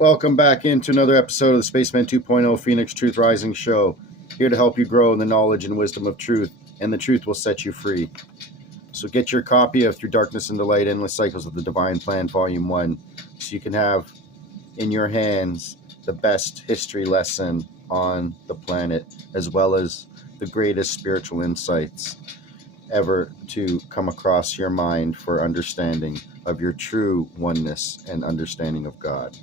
Welcome back into another episode of the Spaceman 2.0 Phoenix Truth Rising Show. Here to help you grow in the knowledge and wisdom of truth, and the truth will set you free. So get your copy of Through Darkness into Light, Endless Cycles of the Divine Plan, Volume 1, so you can have in your hands the best history lesson on the planet, as well as the greatest spiritual insights ever to come across your mind for understanding of your true oneness and understanding of God.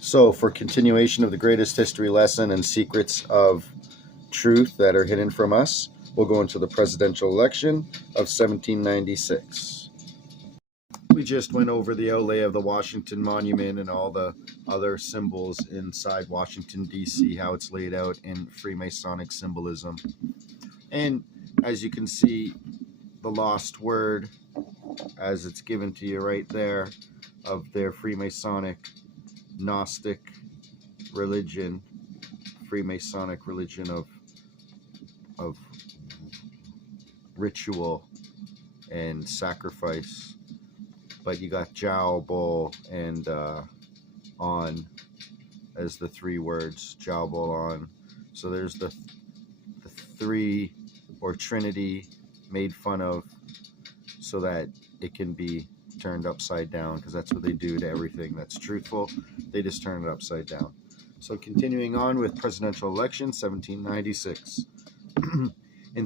So, for continuation of the greatest history lesson and secrets of truth that are hidden from us, we'll go into the presidential election of 1796. We just went over the outlay of the Washington Monument and all the other symbols inside Washington, D.C., how it's laid out in Freemasonic symbolism. And as you can see, the lost word, as it's given to you right there, of their Freemasonic Gnostic religion, Freemasonic religion of ritual and sacrifice. But you got Jiao, Bo, and On as the three words, Jiao, Bo, On. So there's the three, or Trinity, made fun of so that it can be turned upside down, because that's what they do to everything that's truthful. They just turn it upside down. So continuing on with presidential election, 1796. In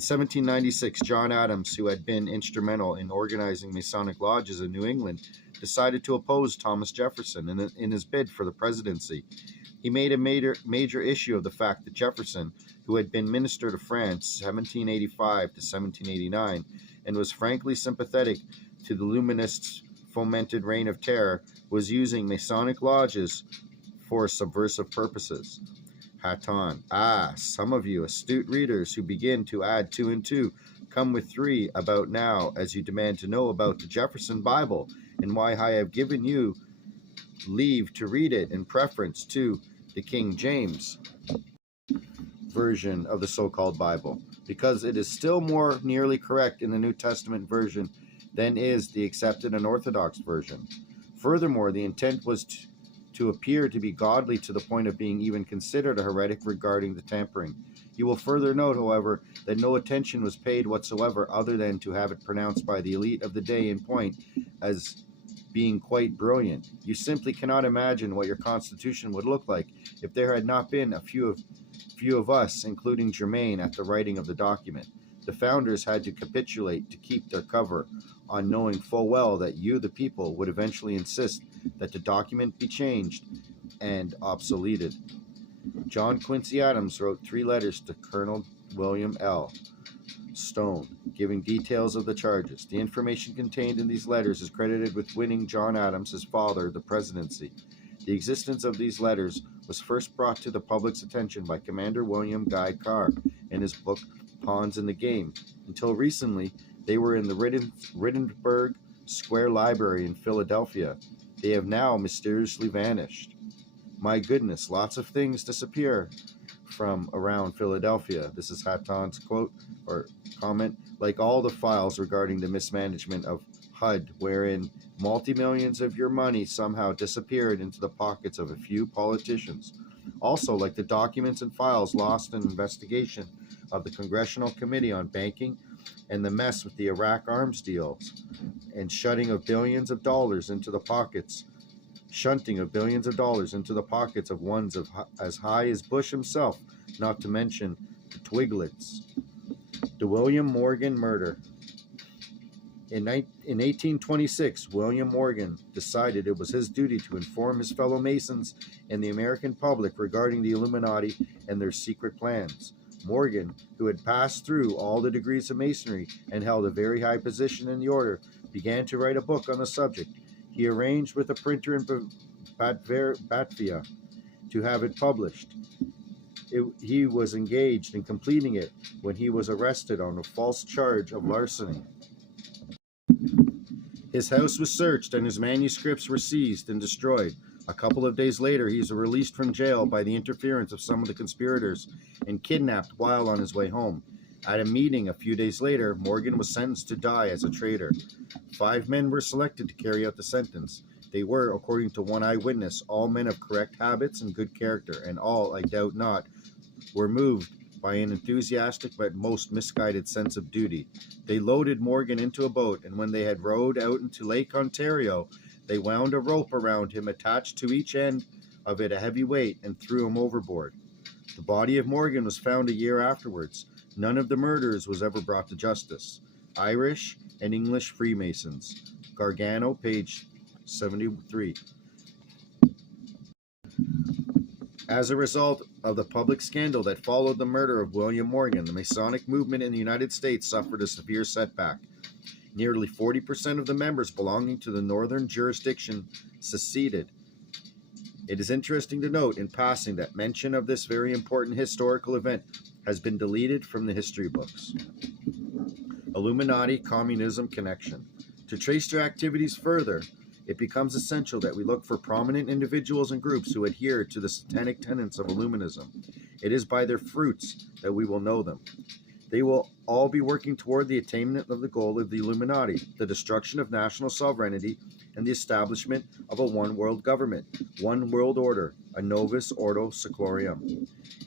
1796, John Adams, who had been instrumental in organizing Masonic lodges in New England, decided to oppose Thomas Jefferson in his bid for the presidency. He made a major issue of the fact that Jefferson, who had been minister to France 1785 to 1789, and was frankly sympathetic to the Luminists' fomented reign of terror, was using Masonic lodges for subversive purposes. HATONN. Some of you astute readers who begin to add 2 and 2 come with 3 about now, as you demand to know about the Jefferson Bible and why I have given you leave to read it in preference to the King James version of the so-called Bible, because it is still more nearly correct in the New Testament version than is the accepted and Orthodox version. Furthermore, the intent was to appear to be godly to the point of being even considered a heretic regarding the tampering. You will further note, however, that no attention was paid whatsoever other than to have it pronounced by the elite of the day in point as being quite brilliant. You simply cannot imagine what your Constitution would look like if there had not been a few of us, including Germain, at the writing of the document. The founders had to capitulate to keep their cover, on knowing full well that you, the people, would eventually insist that the document be changed and obsoleted. John Quincy Adams wrote 3 letters to Colonel William L. Stone, giving details of the charges. The information contained in these letters is credited with winning John Adams, his father, the presidency. The existence of these letters was first brought to the public's attention by Commander William Guy Carr in his book Pawns in the Game. Until recently, they were in the Rittenberg Square Library in Philadelphia. They have now mysteriously vanished. My goodness, lots of things disappear from around Philadelphia. This is Hatonn's quote or comment. Like all the files regarding the mismanagement of HUD, wherein multi-millions of your money somehow disappeared into the pockets of a few politicians. Also, like the documents and files lost in investigation of the Congressional Committee on Banking and the mess with the Iraq arms deals and shunting of billions of dollars into the pockets of ones as high as Bush himself, not to mention the Twiglets. The William Morgan murder. In 1826, William Morgan decided it was his duty to inform his fellow Masons and the American public regarding the Illuminati and their secret plans. Morgan, who had passed through all the degrees of Masonry and held a very high position in the order, began to write a book on the subject. He arranged with a printer in Batvia to have it published. He was engaged in completing it when he was arrested on a false charge of larceny. His house was searched and his manuscripts were seized and destroyed. A couple of days later, he was released from jail by the interference of some of the conspirators and kidnapped while on his way home. At a meeting a few days later, Morgan was sentenced to die as a traitor. 5 men were selected to carry out the sentence. They were, according to one eyewitness, all men of correct habits and good character, and all, I doubt not, were moved by an enthusiastic but most misguided sense of duty. They loaded Morgan into a boat, and when they had rowed out into Lake Ontario, they wound a rope around him, attached to each end of it a heavy weight, and threw him overboard. The body of Morgan was found a year afterwards. None of the murderers was ever brought to justice. Irish and English Freemasons. Gargano, page 73. As a result of the public scandal that followed the murder of William Morgan, the Masonic movement in the United States suffered a severe setback. Nearly 40% of the members belonging to the northern jurisdiction seceded. It is interesting to note in passing that mention of this very important historical event has been deleted from the history books. Illuminati-Communism connection. To trace their activities further, it becomes essential that we look for prominent individuals and groups who adhere to the satanic tenets of Illuminism. It is by their fruits that we will know them. They will all be working toward the attainment of the goal of the Illuminati, the destruction of national sovereignty, and the establishment of a one-world government, one world order, a novus ordo seclorum.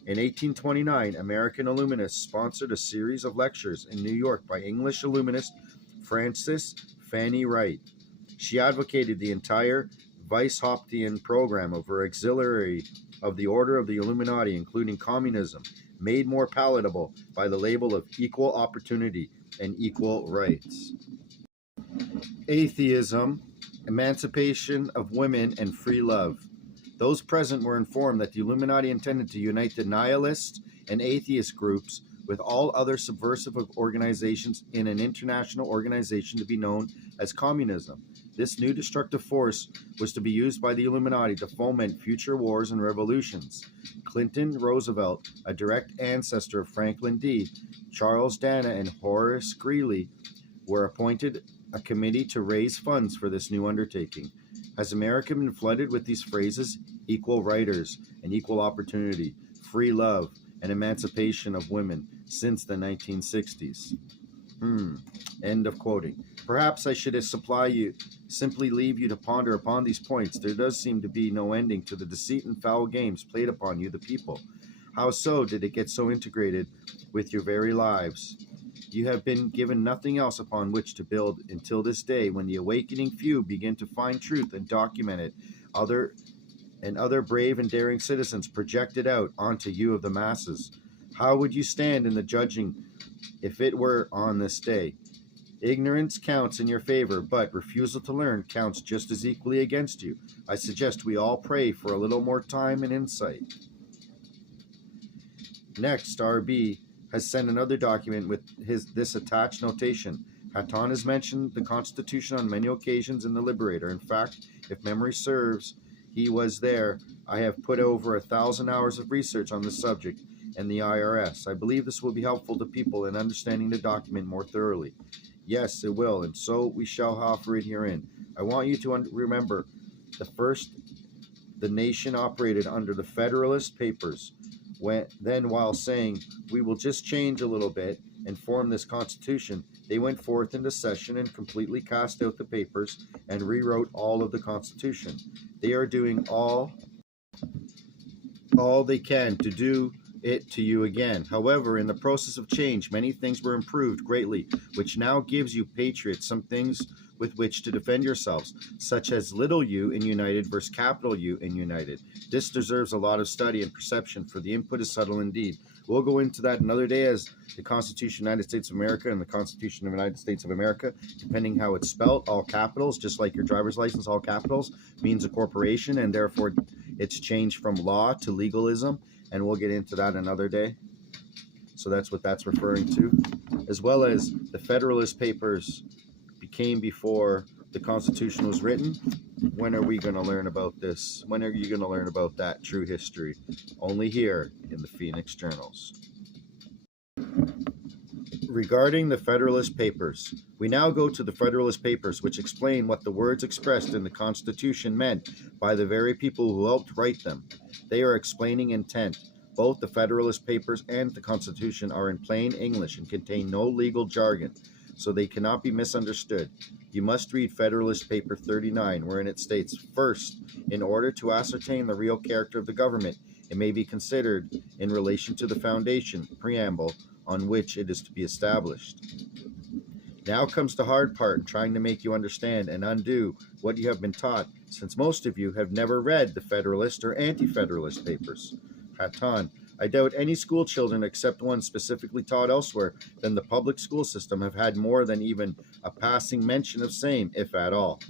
In 1829, American Illuminists sponsored a series of lectures in New York by English Illuminist Frances Fanny Wright. She advocated the entire Weishaupt program of her auxiliary of the Order of the Illuminati, including communism, made more palatable by the label of equal opportunity and equal rights. Atheism, emancipation of women, and free love. Those present were informed that the Illuminati intended to unite the nihilist and atheist groups with all other subversive organizations in an international organization to be known as communism. This new destructive force was to be used by the Illuminati to foment future wars and revolutions. Clinton Roosevelt, a direct ancestor of Franklin D., Charles Dana, and Horace Greeley were appointed a committee to raise funds for this new undertaking. Has America been flooded with these phrases, equal righters and equal opportunity, free love, and emancipation of women since the 1960s? End of quoting. Perhaps I should simply leave you to ponder upon these points. There does seem to be no ending to the deceit and foul games played upon you, the people. How so did it get so integrated with your very lives? You have been given nothing else upon which to build until this day, when the awakening few begin to find truth and document it. Other brave and daring citizens project it out onto you of the masses. How would you stand in the judging if it were on this day? Ignorance counts in your favor, but refusal to learn counts just as equally against you. I suggest we all pray for a little more time and insight. Next, RB has sent another document with this attached notation. HATONN has mentioned the Constitution on many occasions in the Liberator. In fact, if memory serves, he was there. I have put over 1,000 hours of research on this subject and the IRS. I believe this will be helpful to people in understanding the document more thoroughly. Yes, it will, and so we shall offer it herein. I want you to remember, the nation operated under the Federalist Papers. Then, while saying, we will just change a little bit and form this Constitution, they went forth into session and completely cast out the papers and rewrote all of the Constitution. They are doing all they can to do it to you again. However, in the process of change, many things were improved greatly, which now gives you patriots some things with which to defend yourselves, such as little u in united versus capital U in united. This deserves a lot of study and perception, for the input is subtle indeed. We'll go into that another day, as the Constitution of the United States of America and the Constitution of the United States of America, depending how it's spelled, all capitals, just like your driver's license, all capitals, means a corporation, and therefore it's changed from law to legalism, and we'll get into that another day. So that's what that's referring to, as well as the Federalist Papers came before the Constitution was written. When are we going to learn about this? When are you going to learn about that true history? Only here in the Phoenix Journals. Regarding the Federalist Papers, we now go to the Federalist Papers, which explain what the words expressed in the Constitution meant by the very people who helped write them. They are explaining intent. Both the Federalist Papers and the Constitution are in plain English and contain no legal jargon, so they cannot be misunderstood. You must read Federalist Paper 39, wherein it states, first, in order to ascertain the real character of the government, it may be considered in relation to the foundation, preamble, on which it is to be established. Now comes the hard part, trying to make you understand and undo what you have been taught, since most of you have never read the Federalist or Anti-Federalist papers. HATONN. I doubt any school children except one specifically taught elsewhere than the public school system have had more than even a passing mention of same, if at all.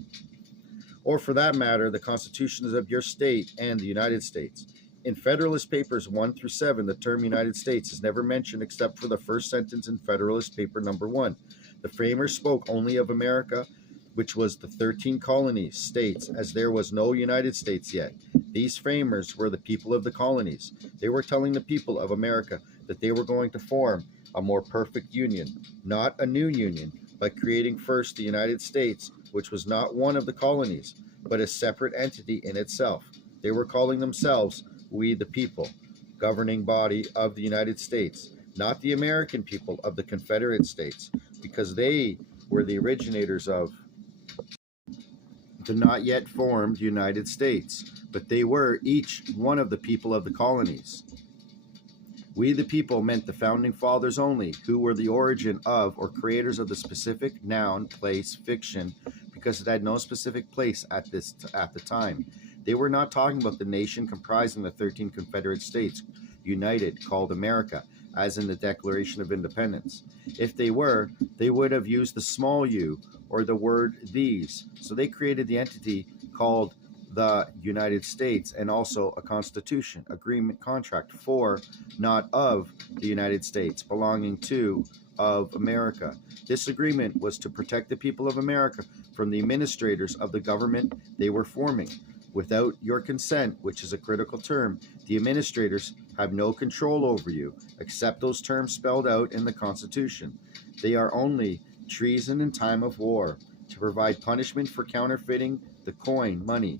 Or for that matter, the constitutions of your state and the United States. In Federalist Papers 1 through 7, the term United States is never mentioned except for the first sentence in Federalist Paper number 1. The framers spoke only of America, which was the 13 colonies, states, as there was no United States yet. These framers were the people of the colonies. They were telling the people of America that they were going to form a more perfect union, not a new union, by creating first the United States, which was not one of the colonies, but a separate entity in itself. They were calling themselves we the people, governing body of the United States, not the American people of the Confederate States, because they were the originators of the not yet formed United States, but they were each one of the people of the colonies. We the people meant the founding fathers only, who were the origin of or creators of the specific noun, place, fiction, because it had no specific place at the time. They were not talking about the nation comprising the 13 Confederate States, united, called America, as in the Declaration of Independence. If they were, they would have used the small u, or the word these. So they created the entity called the United States and also a constitution, agreement, contract for, not of, the United States, belonging to, of America. This agreement was to protect the people of America from the administrators of the government they were forming. Without your consent, which is a critical term, the administrators have no control over you, except those terms spelled out in the Constitution. They are only treason in time of war, to provide punishment for counterfeiting the coin, money,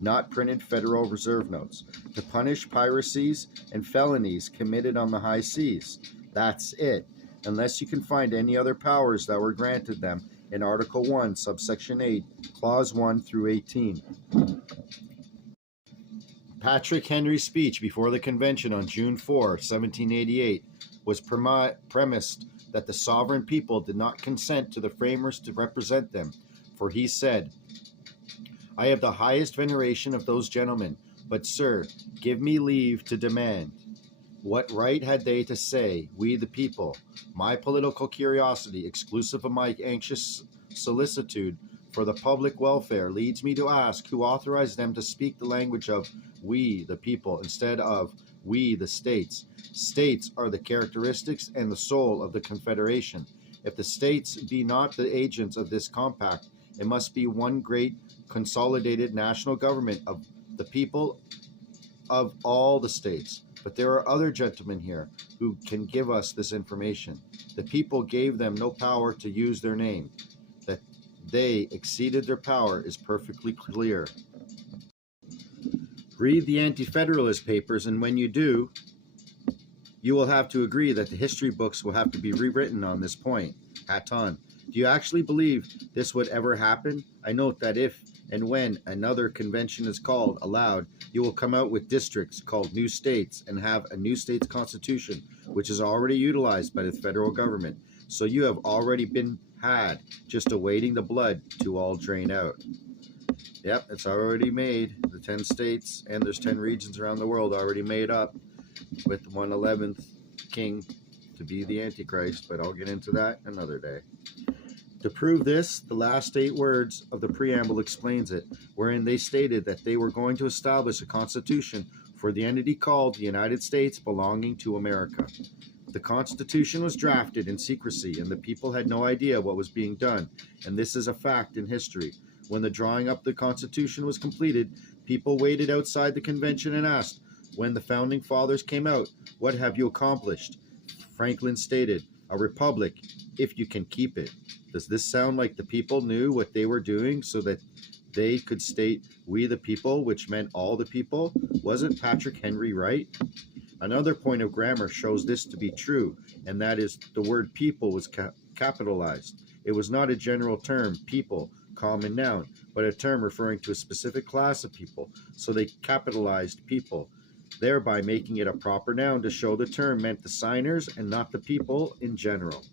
not printed Federal Reserve notes, to punish piracies and felonies committed on the high seas. That's it, unless you can find any other powers that were granted them in Article 1, subsection 8, Clause 1 through 18. Patrick Henry's speech before the convention on June 4, 1788, was premised that the sovereign people did not consent to the framers to represent them, for he said, I have the highest veneration of those gentlemen, but, sir, give me leave to demand. What right had they to say, we the people? My political curiosity, exclusive of my anxious solicitude for the public welfare, leads me to ask who authorized them to speak the language of we the people instead of we the states. States are the characteristics and the soul of the Confederation. If the states be not the agents of this compact, it must be one great consolidated national government of the people of all the states. But there are other gentlemen here who can give us this information. The people gave them no power to use their name. That they exceeded their power is perfectly clear. Read the Anti-Federalist papers, and when you do, you will have to agree that the history books will have to be rewritten on this point. HATONN. Do you actually believe this would ever happen? I note that if and when another convention is called aloud, you will come out with districts called new states and have a new state's constitution, which is already utilized by the federal government. So you have already been had, just awaiting the blood to all drain out. Yep, it's already made. The 10 states, and there's 10 regions around the world already made up, with 1/11th king to be the Antichrist, but I'll get into that another day. To prove this, the last 8 words of the preamble explains it, wherein they stated that they were going to establish a constitution for the entity called the United States belonging to America. The Constitution was drafted in secrecy, and the people had no idea what was being done, and this is a fact in history. When the drawing up the Constitution was completed, people waited outside the convention and asked, when the Founding Fathers came out, what have you accomplished? Franklin stated, a republic, if you can keep it. Does this sound like the people knew what they were doing so that they could state we the people, which meant all the people? Wasn't Patrick Henry right? Another point of grammar shows this to be true, and that is the word people was capitalized. It was not a general term, people, common noun, but a term referring to a specific class of people, so they capitalized people, thereby making it a proper noun to show the term meant the signers and not the people in general.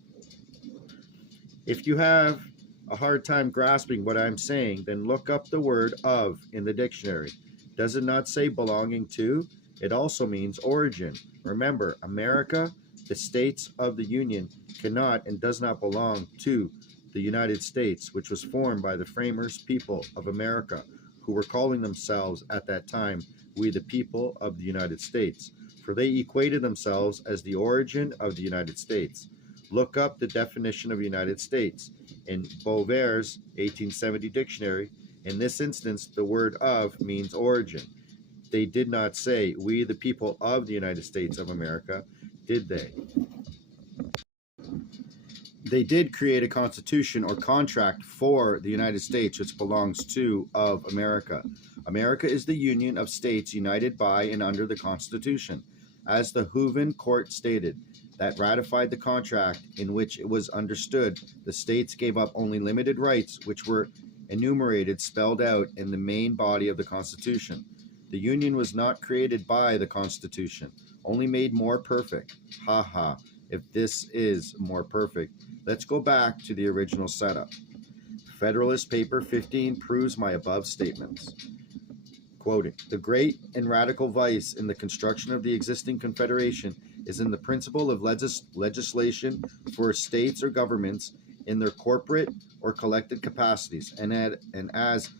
If you have a hard time grasping what I'm saying, then look up the word of in the dictionary. Does it not say belonging to? It also means origin. Remember, America, the states of the Union, cannot and does not belong to the United States, which was formed by the framers, people of America, who were calling themselves at that time, we the people of the United States, for they equated themselves as the origin of the United States. Look up the definition of United States in Beauvair's 1870 dictionary. In this instance, the word of means origin. They did not say, we the people of the United States of America, did they? They did create a constitution or contract for the United States, which belongs to of America. America is the union of states united by and under the Constitution. As the Hooven Court stated, that ratified the contract, in which it was understood the states gave up only limited rights which were enumerated, spelled out in the main body of the Constitution. The Union was not created by the Constitution, only made more perfect. Ha ha, if this is more perfect. Let's go back to the original setup. Federalist Paper 15 proves my above statements. Quoting, the great and radical vice in the construction of the existing Confederation is in the principle of legislation for states or governments in their corporate or collected capacities, and as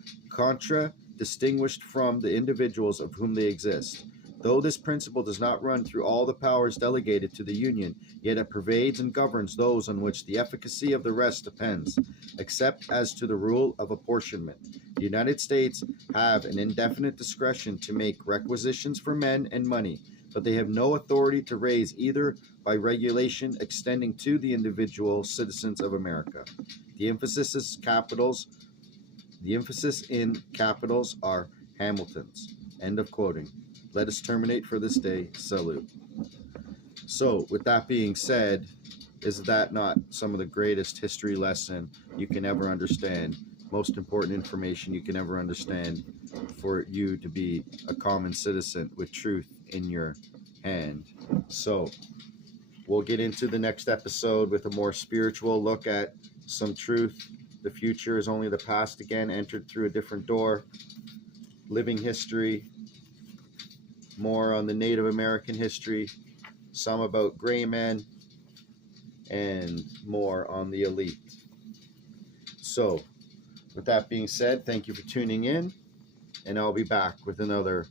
distinguished from the individuals of whom they exist. Though this principle does not run through all the powers delegated to the Union, yet it pervades and governs those on which the efficacy of the rest depends, except as to the rule of apportionment. The United States have an indefinite discretion to make requisitions for men and money, but they have no authority to raise either by regulation extending to the individual citizens of America. The emphasis in capitals are Hamilton's. End of quoting. Let us terminate for this day. Salute. So, with that being said, is that not some of the greatest history lesson you can ever understand? Most important information you can ever understand for you to be a common citizen with truth in your hand. So, we'll get into the next episode with a more spiritual look at some truth. The future is only the past again, entered through a different door. Living history, more on the Native American history, some about gray men, and more on the elite. So, with that being said, thank you for tuning in, and I'll be back with another